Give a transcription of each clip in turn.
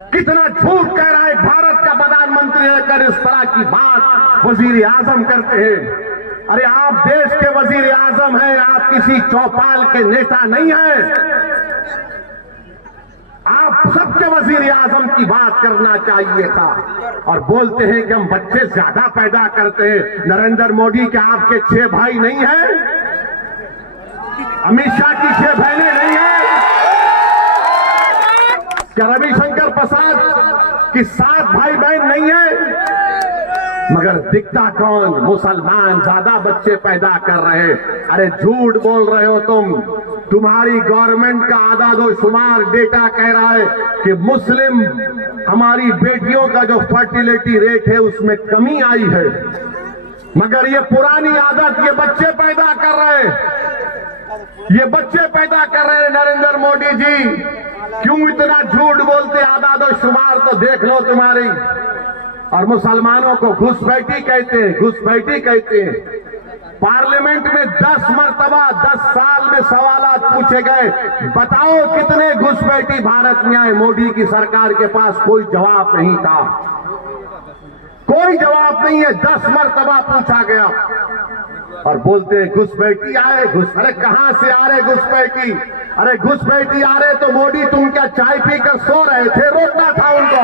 कितना झूठ कह रहा है भारत का प्रधानमंत्री रहकर इस तरह की बात वजीर आजम करते हैं। अरे आप देश के वजीर आजम हैं, आप किसी चौपाल के नेता नहीं हैं। आप सबके वजीर आजम की बात करना चाहिए था। और बोलते हैं कि हम बच्चे ज्यादा पैदा करते हैं। नरेंद्र मोदी के आपके 6 भाई नहीं हैं? अमित शाह की 6 बहनें नहीं हैं? क्या रविशंकर प्रसाद की 7 भाई बहन नहीं है? मगर दिखता कौन? मुसलमान ज्यादा बच्चे पैदा कर रहे हैं। अरे झूठ बोल रहे हो तुम। तुम्हारी गवर्नमेंट का आदादोशुमार डेटा कह रहा है कि मुस्लिम हमारी बेटियों का जो फर्टिलिटी रेट है उसमें कमी आई है। मगर ये पुरानी आदत, ये बच्चे पैदा कर रहे हैं, ये बच्चे पैदा कर रहे हैं। नरेंद्र मोदी जी क्यों इतना झूठ बोलते? आदादोशुमार तो देख लो तुम्हारी। और मुसलमानों को घुसपैठी कहते हैं, घुसपैठी कहते हैं। पार्लियामेंट में 10 मरतबा 10 साल में सवालात पूछे गए, बताओ कितने घुसपैठी भारत में आए? मोदी की सरकार के पास कोई जवाब नहीं था, कोई जवाब नहीं है। 10 मरतबा पूछा गया और बोलते हैं घुसपैठी आए। अरे कहां से आ रहे घुसपैठी? अरे घुसपैठी आ रहे तो मोदी तुम क्या चाय पीकर सो रहे थे? रोकना था उनको।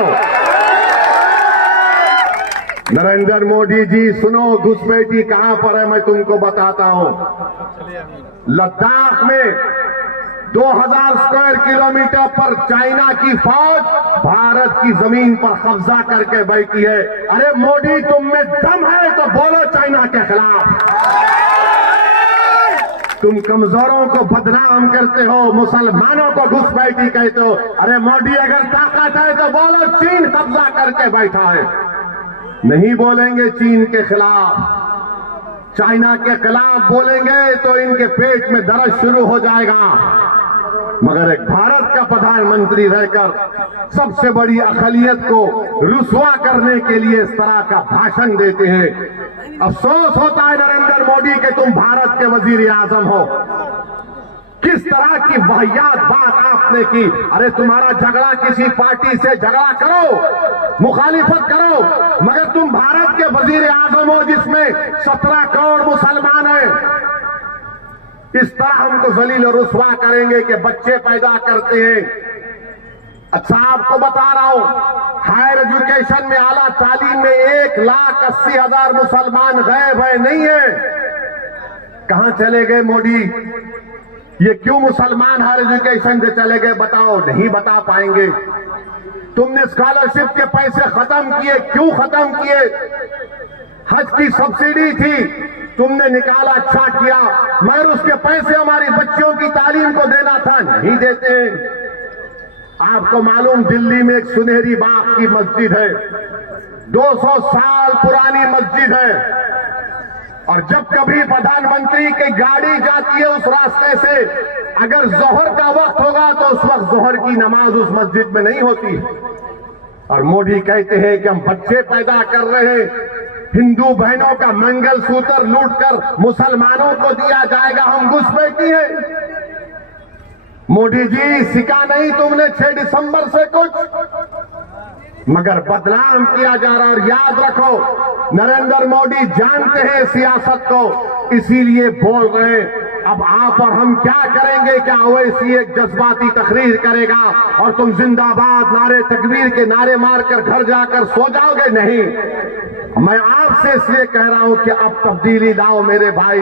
नरेंद्र मोदी जी सुनो, घुसपैठी कहां पर है मैं तुमको बताता हूं। लद्दाख में 2000 स्क्वायर किलोमीटर पर चाइना की फौज भारत की जमीन पर कब्जा करके बैठी है। अरे मोदी तुम में दम है तो बोलो चाइना के खिलाफ। तुम कमजोरों को बदनाम करते हो, मुसलमानों को घुसपैठी कहते हो। अरे मोदी अगर ताकत है तो बोलो चीन कब्जा करके बैठा है। नहीं बोलेंगे चीन के खिलाफ, चाइना के खिलाफ बोलेंगे तो इनके पेट में दर्द शुरू हो जाएगा। मगर एक भारत का प्रधानमंत्री रहकर सबसे बड़ी अक़लियत को रुसवा करने के लिए इस तरह का भाषण देते हैं। अफसोस होता है नरेंद्र मोदी कि तुम भारत के वजीर आजम हो। किस तरह की वाहियात बात आपने की। अरे तुम्हारा झगड़ा किसी पार्टी से झगड़ा करो, मुखालिफत करो, मगर तुम भारत के वजीर आजम हो जिसमें 17 करोड़ मुसलमान हैं। इस तरह हमको जलील और रुसवा करेंगे कि बच्चे पैदा करते हैं। अच्छा आपको बता रहा हूं, हायर एजुकेशन में, आला तालीम में 1,80,000 मुसलमान गायब है, नहीं है। कहां चले गए मोदी? ये क्यों मुसलमान हायर एजुकेशन से चले गए? बताओ, नहीं बता पाएंगे। तुमने स्कॉलरशिप के पैसे खत्म किए, क्यों खत्म किए? हज की सब्सिडी थी, तुमने निकाला, अच्छा किया, मगर उसके पैसे हमारी बच्चियों की तालीम को देना था, नहीं देते। आपको मालूम दिल्ली में एक सुनहरी बाग की मस्जिद है, 200 साल पुरानी मस्जिद है। और जब कभी प्रधानमंत्री की गाड़ी जाती है उस रास्ते से, अगर जोहर का वक्त होगा तो उस वक्त जोहर की नमाज उस मस्जिद में नहीं होती। और मोदी कहते हैं कि हम बच्चे पैदा कर रहे हैं, हिंदू बहनों का मंगलसूत्र लूटकर मुसलमानों को दिया जाएगा, हम घुसपैठी हैं। मोदी जी सिखा नहीं तुमने 6 दिसंबर से कुछ, मगर बदनाम किया जा रहा। और याद रखो नरेंद्र मोदी जानते हैं सियासत को, इसीलिए बोल रहे हैं। अब आप और हम क्या करेंगे? क्या ओवैसी एक जज्बाती तकरीर करेगा और तुम जिंदाबाद नारे तकबीर के नारे मारकर घर जाकर सो जाओगे? नहीं। मैं आपसे इसलिए कह रहा हूं कि अब तब्दीली लाओ मेरे भाई,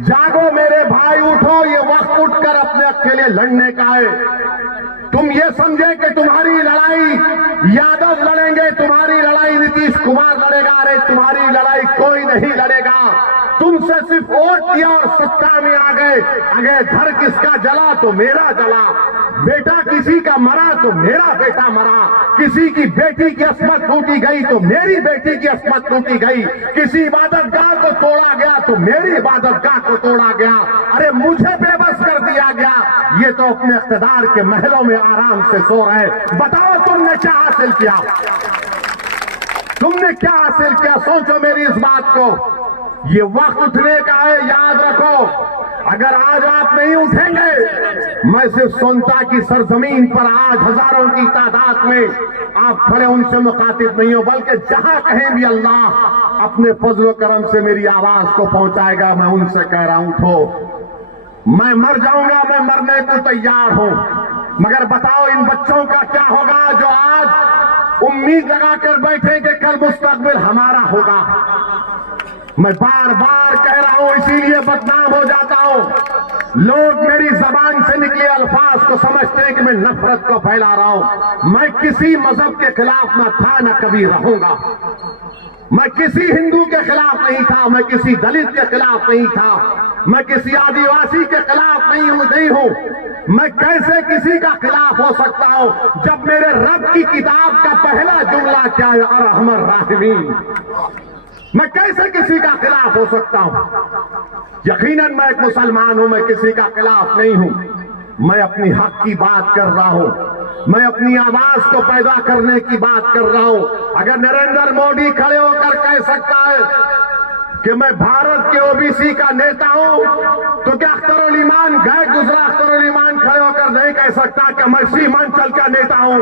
जागो मेरे भाई, उठो। ये वक्त उठकर अपने हक के लिए लड़ने का है। तुम ये समझे कि तुम्हारी लड़ाई यादव लड़ेंगे, तुम्हारी लड़ाई नीतीश कुमार लड़ेगा। अरे तुम्हारी लड़ाई कोई नहीं लड़ेगा। तुमसे सिर्फ वोट किया और सत्ता में आ गए। अगर घर किसका जला तो मेरा जला, बेटा किसी का मरा तो मेरा बेटा मरा, किसी की बेटी की अस्मत टूटी गई तो मेरी बेटी की अस्मत टूटी गई, किसी इबादतगाह को तोड़ा गया तो मेरी इबादतगाह को तोड़ा गया। अरे मुझे बेबस कर दिया गया, ये तो अपने इख्तिदार के महलों में आराम से सो रहे। बताओ तुमने क्या हासिल किया? तुमने क्या हासिल किया? सोचो मेरी इस बात को। ये वक्त उठने का है, याद रखो। अगर आज आप नहीं उठेंगे, मैं सिर्फ सोनता की सरजमीन पर आज हजारों की तादाद में आप खड़े उनसे मुखातिब नहीं हो, बल्कि जहां कहीं भी अल्लाह अपने फजल करम से मेरी आवाज को पहुंचाएगा, मैं उनसे कह रहा हूं उठो। मैं मर जाऊंगा, मैं मरने को तैयार हूं, मगर बताओ इन बच्चों का क्या होगा जो आज उम्मीद लगाकर बैठे कि कल मुस्तकबिल हमारा होगा। मैं बार बार कह रहा हूं, इसीलिए बदनाम हो जाता हूं। लोग मेरी जबान से निकले अल्फाज को समझते हैं कि मैं नफरत को फैला रहा हूं। मैं किसी मजहब के खिलाफ न था, न कभी रहूंगा। मैं किसी हिंदू के खिलाफ नहीं था, मैं किसी दलित के खिलाफ नहीं था, मैं किसी आदिवासी के खिलाफ नहीं हूं। मैं कैसे किसी का खिलाफ हो सकता हूं जब मेरे रब की किताब का पहला जुमला क्या है, अरहमर राहिमीन। मैं कैसे किसी का खिलाफ हो सकता हूं? यकीनन मैं एक मुसलमान हूं, मैं किसी का खिलाफ नहीं हूं। मैं अपनी हक की बात कर रहा हूं, मैं अपनी आवाज को पैदा करने की बात कर रहा हूं। अगर नरेंद्र मोदी खड़े होकर कह सकता है कि मैं भारत के ओबीसी का नेता हूं, तो क्या अख्तरुल ईमान गए गुजरा अख्तरुल ईमान खड़े होकर नहीं कह सकता कि मैं सीमांचल का नेता हूं?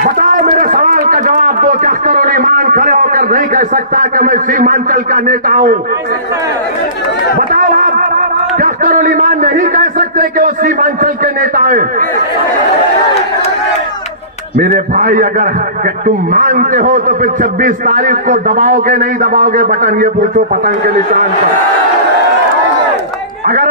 बताओ, मेरे सवाल का जवाब दो। क्या अख्तरुल ईमान खड़े होकर नहीं कह सकता कि मैं सीमांचल का नेता हूं? बताओ आप, क्या अख्तरुल ईमान नहीं कह सकते कि वो सीमांचल के नेता हैं? मेरे भाई, अगर तुम मानते हो तो फिर 26 तारीख को दबाओगे नहीं दबाओगे बटन, ये पूछो पतंग के निशान पर। अगर